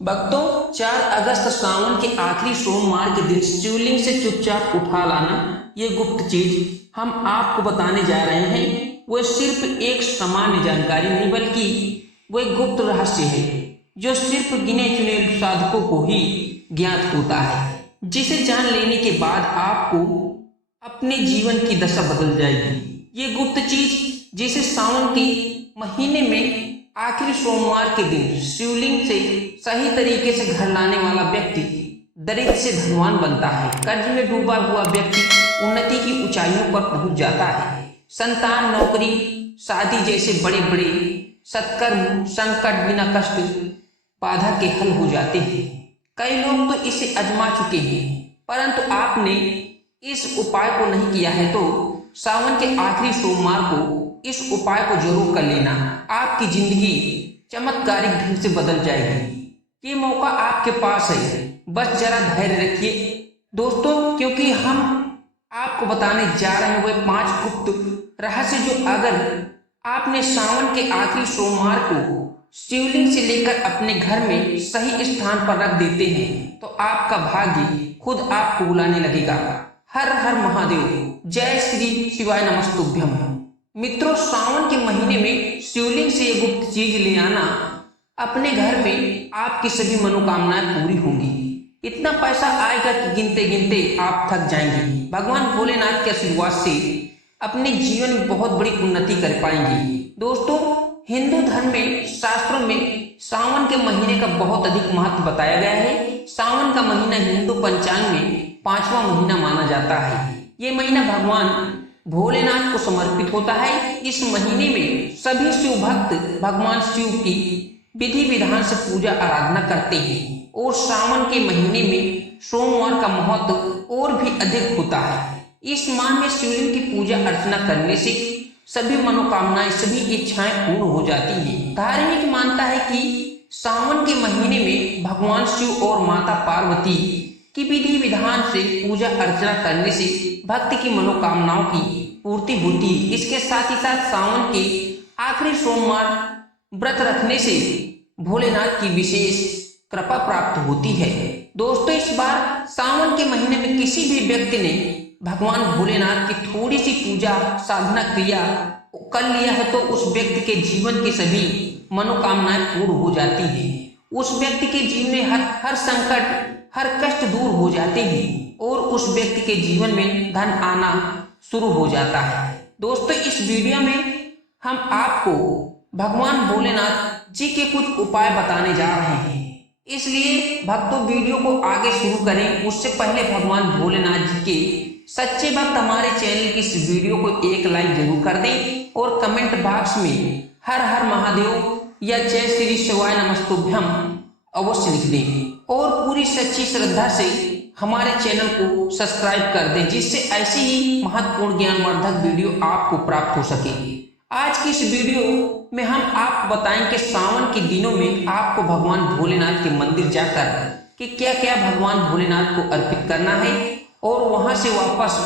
भक्तों, 4 अगस्त सावन के आखिरी सोमवार के दिन शिवलिंग से चुपचाप उठा लाना, ये गुप्त चीज हम आपको बताने जा रहे हैं। वह सिर्फ एक सामान्य जानकारी नहीं बल्कि वो एक गुप्त रहस्य है जो सिर्फ गिने चुने साधकों को ही ज्ञात होता है, जिसे जान लेने के बाद आपको अपने जीवन की दशा बदल जाएगी। ये गुप्त चीज जिसे सावन के महीने में आखिरी सोमवार के दिन शिवलिंग से सही तरीके से घर लाने वाला व्यक्ति दरिद्र से धनवान बनता है। कर्ज में डूबा हुआ व्यक्ति उन्नति की ऊंचाइयों पर पहुंच जाता है। संतान, नौकरी, शादी जैसे बड़े बड़े सत्कर्म संकट बिना कष्ट बाधा के हल हो जाते हैं। कई लोग तो इसे आजमा चुके हैं, परंतु आपने इस उपाय को नहीं किया है तो सावन के आखिरी सोमवार को इस उपाय को जरूर कर लेना। आपकी जिंदगी चमत्कारिक ढंग से बदल जाएगी। ये मौका आपके पास है, बस जरा धैर्य रखिए दोस्तों, क्योंकि हम आपको बताने जा रहे हैं वह 5 गुप्त रहस्य जो अगर आपने सावन के आखिरी सोमवार को शिवलिंग से लेकर अपने घर में सही स्थान पर रख देते हैं तो आपका भाग्य खुद आपको बुलाने लगेगा। हर हर महादेव, जय श्री शिवाय नमस्तुभ्यम। मित्रों, सावन के महीने में शिवलिंग से ये गुप्त चीज ले आना, अपने घर में आपकी सभी मनोकामनाएं पूरी होंगी। इतना पैसा आएगा कि गिनते गिनते आप थक जाएंगे। भगवान भोलेनाथ के आशीर्वाद से अपने जीवन में बहुत बड़ी उन्नति कर पाएंगे। दोस्तों, हिंदू धर्म में शास्त्रों में सावन के महीने का बहुत अधिक महत्व बताया गया है। सावन का महीना हिंदू पंचांग में 5वां महीना माना जाता है। ये महीना भगवान भोलेनाथ को समर्पित होता है। इस महीने में सभी शिव भक्त भगवान शिव की विधि विधान से पूजा आराधना करते हैं और सावन के महीने में सोमवार का महत्व और भी अधिक होता है। इस माह में शिवलिंग की पूजा अर्चना करने से सभी मनोकामनाएं, सभी इच्छाएं पूर्ण हो जाती हैं। धार्मिक मानता है कि सावन के महीने में भगवान शिव और माता पार्वती की विधि विधान से पूजा अर्चना करने से भक्ति की मनोकामनाओं की पूर्ति होती है। इसके साथ ही साथ सावन के आखिरी सोमवार व्रत रखने से भोलेनाथ की विशेष कृपा प्राप्त होती है। दोस्तों, इस बार सावन के महीने में किसी भी व्यक्ति ने भगवान भोलेनाथ की थोड़ी सी पूजा साधना क्रिया कर लिया है तो उस व्यक्ति के जीवन की सभी मनोकामनाएं पूर्ण हो जाती है। उस व्यक्ति के जीवन में हर संकट, हर कष्ट दूर हो जाते हैं और उस व्यक्ति के जीवन में धन आना शुरू हो जाता है। दोस्तों, इस वीडियो में हम आपको भगवान भोलेनाथ जी के कुछ उपाय बताने जा रहे हैं, इसलिए भक्तों वीडियो को आगे शुरू करें उससे पहले भगवान भोलेनाथ जी के सच्चे भक्त हमारे चैनल की इस वीडियो को एक लाइक जरूर कर दें और कमेंट बॉक्स में हर हर महादेव या जय श्री शिवाय नमस्तुभ्यम अवश्य लिख दें और पूरी सच्ची श्रद्धा से हमारे चैनल को सब्सक्राइब कर दें, जिससे ऐसी ही महत्वपूर्ण ज्ञानवर्धक वीडियो आपको प्राप्त हो सके। आज की इस वीडियो में हम आपको बताएंगे सावन के दिनों में आपको भगवान भोलेनाथ के मंदिर जाकर कि क्या क्या भगवान भोलेनाथ को अर्पित करना है और वहां से वापस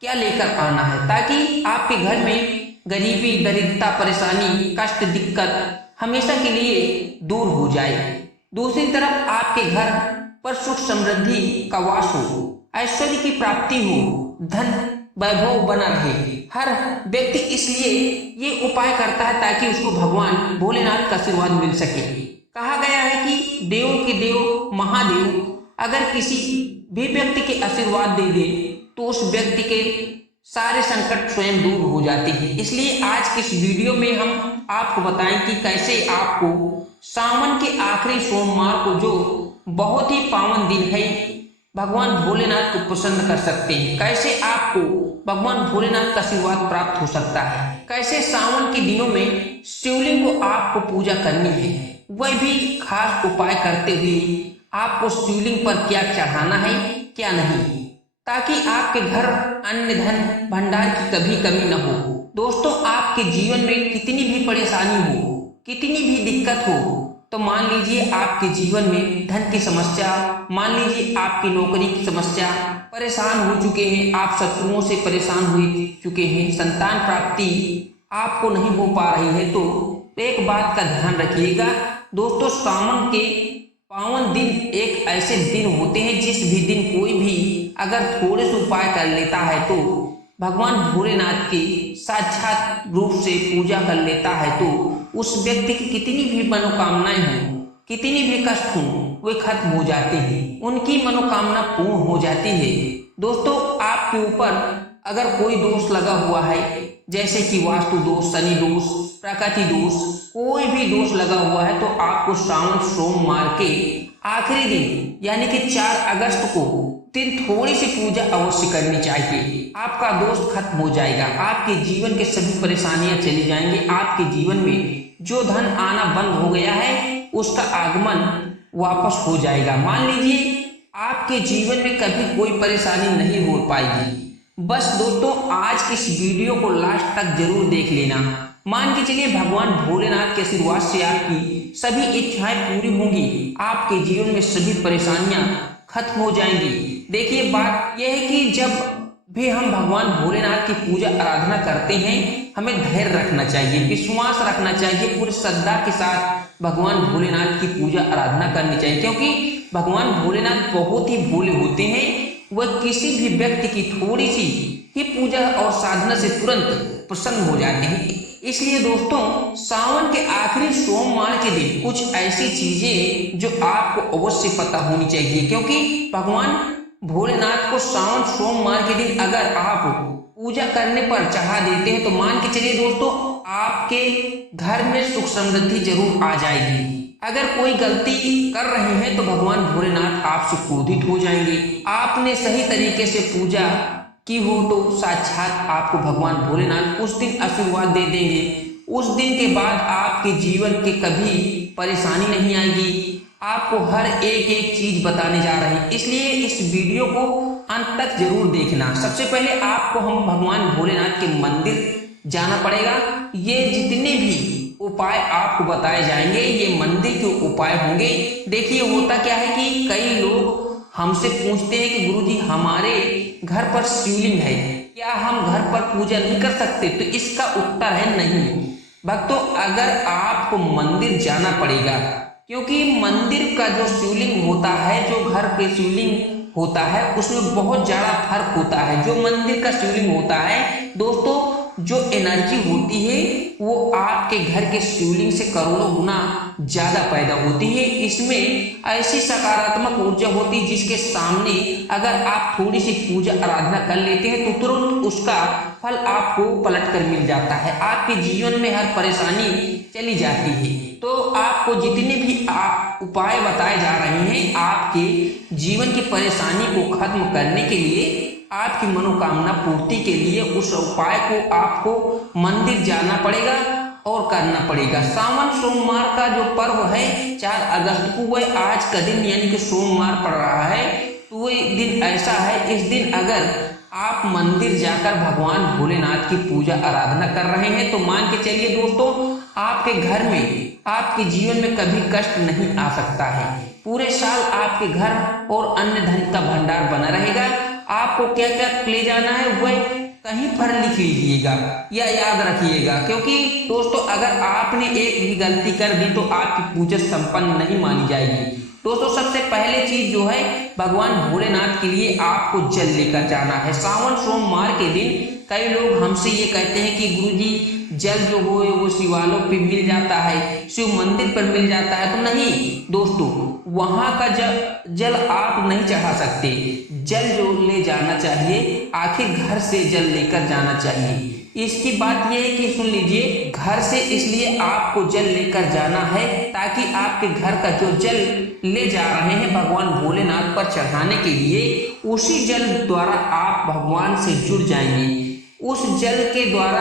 क्या लेकर आना है, ताकि आपके घर में गरीबी, दरिद्रता, परेशानी, कष्ट, दिक्कत हमेशा के लिए दूर हो जाए। दूसरी तरफ आपके घर पर सुख समृद्धि का वास हो, ऐश्वर्य की प्राप्ति हो, धन वैभव बना रहे। हर व्यक्ति इसलिए ये उपाय करता है ताकि उसको भगवान भोलेनाथ का आशीर्वाद मिल सके। कहा गया है कि देवों के देव महादेव अगर किसी भी व्यक्ति के आशीर्वाद दे दे तो उस व्यक्ति के सारे संकट स्वयं दूर हो जाते हैं। इसलिए आज की इस वीडियो में हम आपको बताएं कि कैसे आपको सावन के आखिरी सोमवार को, जो बहुत ही पावन दिन है, भगवान भोलेनाथ को प्रसन्न कर सकते हैं। कैसे आपको भगवान भोलेनाथ का आशीर्वाद प्राप्त हो सकता है, कैसे सावन के दिनों में शिवलिंग को आपको पूजा करनी है, वह भी खास उपाय करते हुए आपको शिवलिंग पर क्या चढ़ाना है क्या नहीं, ताकि आपके घर अन्न धन भंडार की कभी कमी न हो। दोस्तों, आपके जीवन में कितनी भी परेशानी हो, कितनी भी दिक्कत हो, तो मान लीजिए आपके जीवन में धन की समस्या, मान लीजिए आपकी नौकरी की समस्या, परेशान हो चुके हैं, आप शत्रुओं से परेशान हो चुके हैं, संतान प्राप्ति आपको नहीं हो पा रही है, तो एक बात का ध्यान रखिएगा दोस्तों, सावन के पावन दिन एक ऐसे दिन होते हैं जिस भी दिन कोई भी अगर थोड़े से उपाय कर लेता है तो भगवान भोलेनाथ की साक्षात रूप से पूजा कर लेता है तो उस व्यक्ति की कितनी भी मनोकामनाएं हों, कितनी भी कष्ट हों, वे खत्म हो जाते हैं, उनकी मनोकामना पूर्ण हो जाती है। दोस्तों, आपके ऊपर अगर कोई दोष लगा हुआ है, जैसे कि वास्तु दोष, शनि दोष, प्रकृति दोष, कोई भी दोष लगा हुआ है, तो आपको श्रावण सोमवार के आखिरी दिन यानी कि 4 अगस्त को दिन थोड़ी सी पूजा अवश्य करनी चाहिए। आपका दोष खत्म हो जाएगा, आपके जीवन के सभी परेशानियां चली जाएंगी, आपके जीवन में जो धन आना बंद हो गया है उसका आगमन वापस हो जाएगा। मान लीजिए आपके जीवन में कभी कोई परेशानी नहीं हो पाएगी। बस दोस्तों, आज की इस वीडियो को लास्ट तक जरूर देख लेना। मान के चलिए भगवान भोलेनाथ के आशीर्वाद से आपकी सभी इच्छाएं पूरी होंगी, आपके जीवन में सभी परेशानियां खत्म हो जाएंगी। देखिए, बात यह है कि जब भी हम भगवान भोलेनाथ की पूजा आराधना करते हैं, हमें धैर्य रखना चाहिए, विश्वास रखना चाहिए, पूरी श्रद्धा के साथ भगवान भोलेनाथ की पूजा आराधना करनी चाहिए, क्योंकि भगवान भोलेनाथ बहुत ही भोले होते हैं। वह किसी भी व्यक्ति की थोड़ी सी ही पूजा और साधना से तुरंत प्रसन्न हो जाते हैं। इसलिए दोस्तों, सावन के आखिरी सोमवार के दिन कुछ ऐसी चीजें जो आपको अवश्य पता होनी चाहिए, क्योंकि भगवान भोलेनाथ को सावन सोमवार के दिन अगर आप पूजा करने पर चढ़ा देते हैं तो मान के चलिए दोस्तों, आपके घर में सुख समृद्धि जरूर आ जाएगी। अगर कोई गलती कर रहे हैं तो भगवान भोलेनाथ आपसे क्रोधित हो जाएंगे। आपने सही तरीके से पूजा की हो तो साक्षात आपको भगवान भोलेनाथ उस दिन आशीर्वाद दे देंगे। उस दिन के बाद आपके जीवन के कभी परेशानी नहीं आएगी। आपको हर एक चीज बताने जा रहे हैं, इसलिए इस वीडियो को अंत तक जरूर देखना। सबसे पहले आपको हम भगवान भोलेनाथ के मंदिर जाना पड़ेगा। ये जितने भी उपाय आपको बताए जाएंगे ये मंदिर के उपाय होंगे। देखिए, होता क्या है कि कई लोग हमसे पूछते हैं कि गुरुजी, हमारे घर पर शिवलिंग है, क्या हम घर पर पूजा नहीं कर सकते? तो इसका उत्तर है नहीं भक्तों, अगर आपको मंदिर जाना पड़ेगा, क्योंकि मंदिर का जो शिवलिंग होता है, जो घर के शिवलिंग होता है, उसमें बहुत ज्यादा फर्क होता है। जो मंदिर का शिवलिंग होता है दोस्तों, जो एनर्जी होती है वो आपके घर के शिवलिंग से करोड़ों गुना ज्यादा पैदा होती है। इसमें ऐसी सकारात्मक ऊर्जा होती है जिसके सामने अगर आप थोड़ी सी पूजा आराधना कर लेते हैं तो तुरंत उसका फल आपको पलट कर मिल जाता है। आपके जीवन में हर परेशानी चली जाती है। तो आपको जितने भी उपाय बताए जा रहे हैं, आपके जीवन की परेशानी को खत्म करने के लिए, आपकी मनोकामना पूर्ति के लिए, उस उपाय को आपको मंदिर जाना पड़ेगा और करना पड़ेगा। सावन सोमवार का जो पर्व है 4 अगस्त को, वह आज का दिन यानी कि सोमवार पड़ रहा है, तो वह दिन ऐसा है, इस दिन अगर आप मंदिर जाकर भगवान भोलेनाथ की पूजा आराधना कर रहे हैं तो मान के चलिए दोस्तों, आपके घर में, आपके जीवन में कभी कष्ट नहीं आ सकता है। पूरे साल आपके घर और अन्य धन का भंडार बना रहेगा। आपको क्या क्या ले जाना है वह कहीं पर लिख लीजिएगा या याद रखिएगा, क्योंकि दोस्तों अगर आपने एक भी गलती कर दी तो आपकी पूजा संपन्न नहीं मानी जाएगी। दोस्तों, सबसे पहले चीज जो है, भगवान भोलेनाथ के लिए आपको जल लेकर जाना है। सावन सोमवार के दिन कई लोग हमसे ये कहते हैं कि गुरुजी, जल जो हो वो शिवालयों पे मिल जाता है, शिव मंदिर पर मिल जाता है। तो नहीं दोस्तों, वहां का जल आप नहीं चढ़ा सकते। जल जो ले जाना चाहिए, आखिर घर से जल लेकर जाना चाहिए। इसकी बात यह है कि सुन लीजिए, घर से इसलिए आपको जल लेकर जाना है ताकि आपके घर का जो जल ले जा रहे हैं भगवान भोलेनाथ पर चढ़ाने के लिए, उसी जल द्वारा आप भगवान से जुड़ जाएंगे। उस जल के द्वारा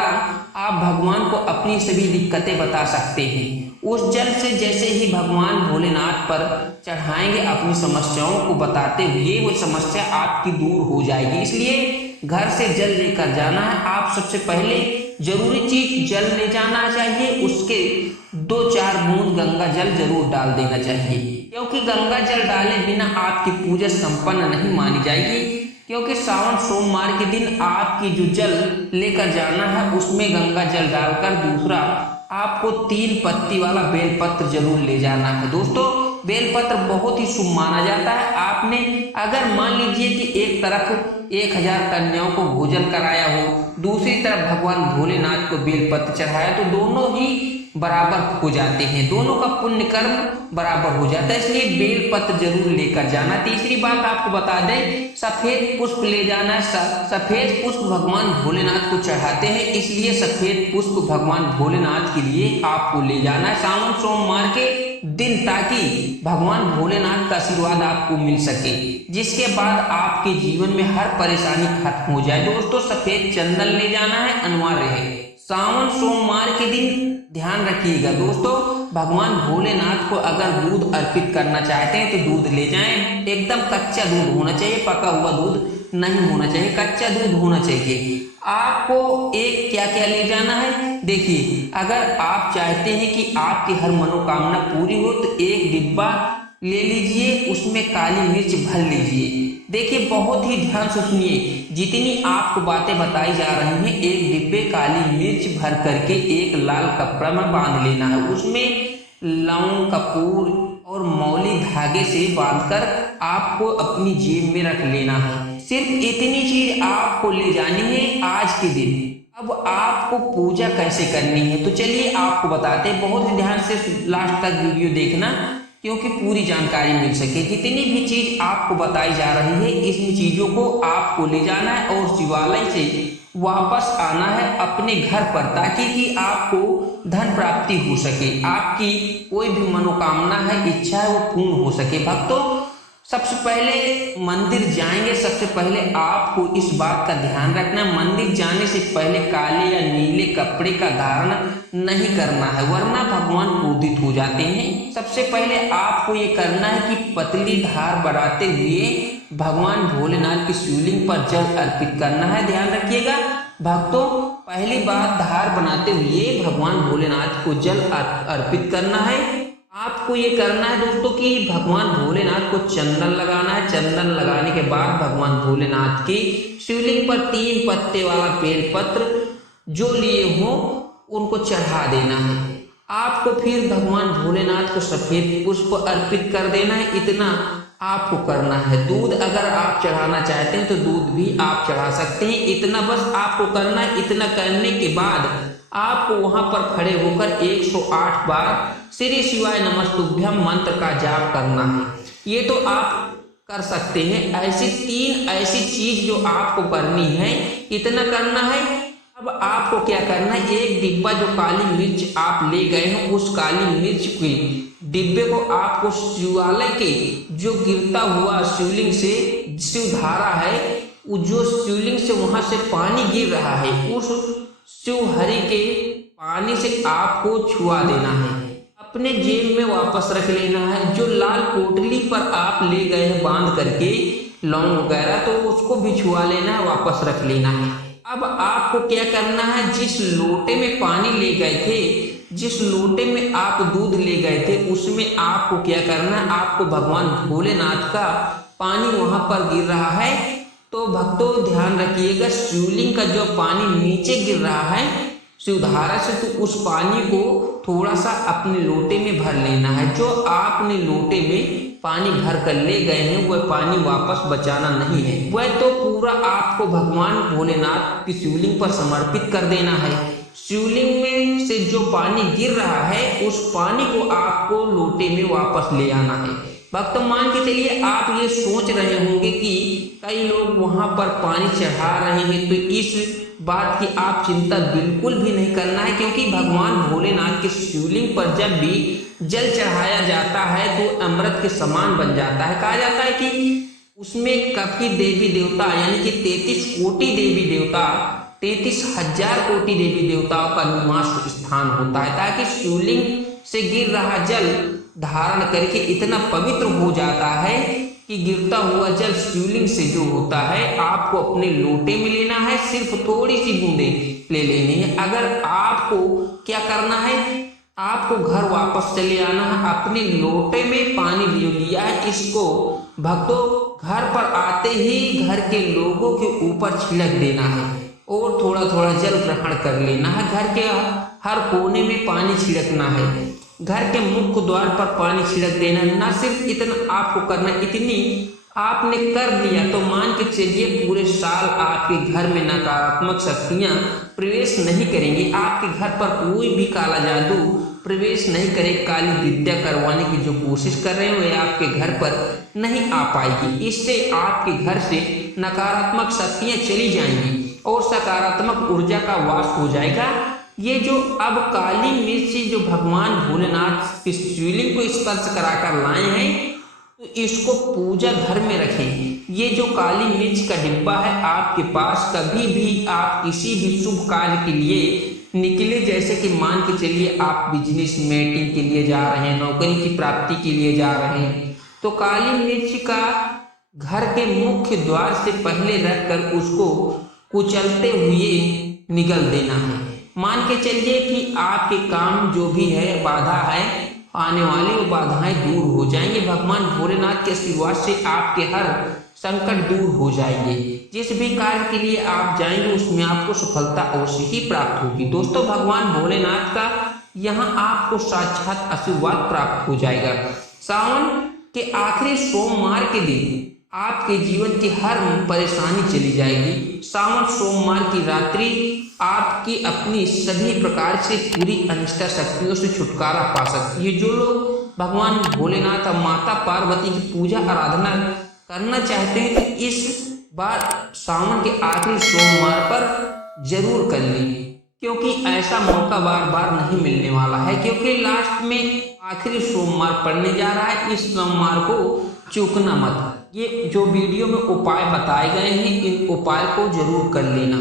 आप भगवान को अपनी सभी दिक्कतें बता सकते हैं। उस जल से जैसे ही भगवान भोलेनाथ पर चढ़ाएंगे, अपनी समस्याओं को बताते हुए वो समस्या आपकी दूर हो जाएगी। इसलिए घर से जल लेकर जाना है। आप सबसे पहले जरूरी चीज जल ले जाना चाहिए, उसके 2-4 बूंद गंगा जल जरूर डाल देना चाहिए, क्योंकि गंगा जल डाले बिना आपकी पूजा संपन्न नहीं मानी जाएगी। क्योंकि सावन सोमवार के दिन आपकी जो जल लेकर जाना है उसमें गंगा जल डालकर, दूसरा आपको 3 पत्ती वाला बेलपत्र जरूर ले जाना है। दोस्तों, बेलपत्र बहुत ही शुभ माना जाता है। आपने अगर मान लीजिए कि एक तरफ 1000 कन्याओं को भोजन कराया हो, दूसरी तरफ भगवान भोलेनाथ को बेलपत्र चढ़ाया, तो दोनों ही बराबर हो जाते हैं, दोनों का पुण्य कर्म बराबर हो जाता है। इसलिए बेलपत्र जरूर लेकर जाना। तीसरी बात आपको बता दें, सफेद पुष्प ले जाना। सफेद पुष्प भगवान भोलेनाथ को चढ़ाते हैं, इसलिए सफेद पुष्प भगवान भोलेनाथ के लिए आपको ले जाना है सावन सोमवार के दिन, ताकि भगवान भोलेनाथ का आशीर्वाद आपको मिल सके, जिसके बाद आपके जीवन में हर परेशानी खत्म हो जाए। दोस्तों, सफेद चंदन ले जाना है, अनिवार्य है। सावन सोमवार के दिन ध्यान रखिएगा दोस्तों, भगवान भोलेनाथ को अगर दूध अर्पित करना चाहते हैं तो दूध ले जाएं। एकदम कच्चा दूध होना चाहिए, पका हुआ दूध नहीं होना चाहिए, कच्चा दूध होना चाहिए। आपको एक क्या क्या ले जाना है, देखिए, अगर आप चाहते हैं कि आपकी हर मनोकामना पूरी हो तो एक डिब्बा ले लीजिए, उसमें काली मिर्च भर लीजिए। देखिए, बहुत ही ध्यान से सुनिए, जितनी आपको बातें बताई जा रही हैं, एक डिब्बे काली मिर्च भर करके एक लाल कपड़ा में बांध लेना है। उसमें लौंग, कपूर और मौली धागे से बांधकर आपको अपनी जेब में रख लेना है। सिर्फ इतनी चीज आपको ले जानी है आज के दिन। अब आपको पूजा कैसे करनी है तो चलिए आपको बताते हैं। बहुत ही ध्यान से लास्ट तक वीडियो देखना, क्योंकि पूरी जानकारी मिल सके। जितनी भी चीज आपको बताई जा रही है, इसमें चीजों को आपको ले जाना है और शिवालय से वापस आना है अपने घर पर, ताकि कि आपको धन प्राप्ति हो सके, आपकी कोई भी मनोकामना है, इच्छा है, वो पूर्ण हो सके। भक्तों, सबसे पहले मंदिर जाएंगे, सबसे पहले आपको इस बात का ध्यान रखना, मंदिर जाने से पहले काले या नीले कपड़े का धारण नहीं करना है, वरना भगवान क्रोधित हो जाते हैं। सबसे पहले आपको ये करना है कि पतली धार बढ़ाते हुए भगवान भोलेनाथ की शिवलिंग पर जल अर्पित करना है। ध्यान रखिएगा भक्तों, पहली बात, धार बनाते हुए भगवान भोलेनाथ को जल अर्पित करना है। आपको ये करना है दोस्तों कि भगवान भोलेनाथ को चंदन लगाना है। चंदन लगाने के बाद भगवान भोलेनाथ की शिवलिंग पर 3 पत्ते वाला बेलपत्र जो लिए हो उनको चढ़ा देना है। आपको फिर भगवान भोलेनाथ को सफेद पुष्प अर्पित कर देना है। इतना आपको करना है। दूध अगर आप चढ़ाना चाहते हैं तो दूध भी आप चढ़ा सकते हैं। इतना बस आपको करना है। इतना करने के बाद आपको वहां पर खड़े होकर 108 बार श्री शिवाय नमस्तुभ्यम मंत्र का जाप करना है। ये तो आप कर सकते हैं। ऐसी 3 ऐसी चीज जो आपको करनी है, इतना करना है। अब आपको क्या करना है, एक डिब्बा जो काली मिर्च आप ले गए हैं, उस काली मिर्च के डिब्बे को आपको शिवालय के जो गिरता हुआ शिवलिंग से शिवधारा है, जो शिवलिंग से वहां से पानी गिर रहा है, उस शिवहरि के पानी से आपको छुआ देना है। अपने जेब में वापस रख लेना है। जो लाल पोटली पर आप ले गए हैं बांध करके लौंग वगैरह, तो उसको भी छुआ लेना है, वापस रख लेना है। अब आपको क्या करना है, जिस लोटे में पानी ले गए थे, जिस लोटे में आप दूध ले गए थे, उसमें आपको क्या करना है, आपको भगवान भोलेनाथ का पानी वहां पर गिर रहा है, तो भक्तों ध्यान रखिएगा, शिवलिंग का जो पानी नीचे गिर रहा है शिवधारा से, तो उस पानी को थोड़ा सा अपने लोटे में भर लेना है। जो आपने लोटे में पानी भर कर ले गए हैं, वह पानी वापस बचाना नहीं है, वह तो पूरा आपको भगवान भोलेनाथ की शिवलिंग पर समर्पित कर देना है। शिवलिंग में से जो पानी गिर रहा है, उस पानी को आपको लोटे में वापस ले आना है। भक्त मान के चलिए आप ये सोच रहे होंगे कि कई लोग वहां पर पानी चढ़ा रहे हैं, तो इस बात की आप चिंता बिल्कुल भी नहीं करना है, क्योंकि भगवान भोलेनाथ के शिवलिंग पर जब भी जल चढ़ाया जाता है तो अमृत के समान बन जाता है। कहा जाता है कि उसमें काफी देवी देवता यानी कि 33 कोटि देवी देवता, 33,000 कोटि देवी देवताओं का निवास स्थान होता है, ताकि शिवलिंग से गिर रहा जल धारण करके इतना पवित्र हो जाता है कि गिरता हुआ जल शिवलिंग से जो होता है, आपको अपने लोटे में लेना है। सिर्फ थोड़ी सी बूंदे ले लेनी है। अगर आपको क्या करना है, आपको घर वापस चले आना है। अपने लोटे में पानी ले लिया है, इसको भक्तों घर पर आते ही घर के लोगों के ऊपर छिड़क देना है और थोड़ा थोड़ा जल ग्रहण कर लेना है। घर के हर कोने में पानी छिड़कना है। घर के मुख्य द्वार पर पानी छिड़क देना। न सिर्फ इतना आपको करना, इतनी आपने कर लिया तो मान के चलिए पूरे साल आपके घर में नकारात्मक शक्तियां प्रवेश नहीं करेंगी। आपके घर पर कोई भी काला जादू प्रवेश नहीं करे। काली विद्या करवाने की जो कोशिश कर रहे हैं वे आपके घर पर नहीं आ पाएगी। इससे आपके घर से नकारात्मक शक्तियां चली जाएंगी और सकारात्मक ऊर्जा का वास हो जाएगा। ये जो अब काली मिर्च जो भगवान भोलेनाथ इस शिवलिंग को स्पर्श कराकर लाए हैं, तो इसको पूजा घर में रखें। ये जो काली मिर्च का डिब्बा है आपके पास, कभी भी आप किसी भी शुभ कार्य के लिए निकले, जैसे कि मान के चलिए आप बिजनेस मीटिंग के लिए जा रहे हैं, नौकरी की प्राप्ति के लिए जा रहे हैं, तो काली मिर्च का घर के मुख्य द्वार से पहले रखकर उसको कुचलते हुए निगल देना है। मान के चलिए कि आपके काम जो भी है, बाधा है, आने वाली वो बाधाएं दूर हो जाएंगे। भगवान भोलेनाथ के आशीर्वाद से आपके हर संकट दूर हो जाएंगे। जिस भी कार्य के लिए आप जाएंगे उसमें आपको सफलता अवश्य ही प्राप्त होगी। दोस्तों, भगवान भोलेनाथ का यहाँ आपको साक्षात आशीर्वाद प्राप्त हो जाएगा। सावन के आखिरी सोमवार के दिन आपके जीवन की हर परेशानी चली जाएगी। सावन सोमवार की रात्रि आपकी अपनी सभी प्रकार से पूरी अनिष्ट शक्तियों से छुटकारा पा सकती है। जो लोग भगवान भोलेनाथ और माता पार्वती की पूजा आराधना करना चाहते हैं तो इस बार सावन के आखिरी सोमवार पर जरूर कर लीजिए, क्योंकि ऐसा मौका बार बार नहीं मिलने वाला है। क्योंकि लास्ट में आखिरी सोमवार पड़ने जा रहा है, इस सोमवार को चूकना मत। ये जो वीडियो में उपाय बताए गए हैं, इन उपाय को जरूर कर लेना।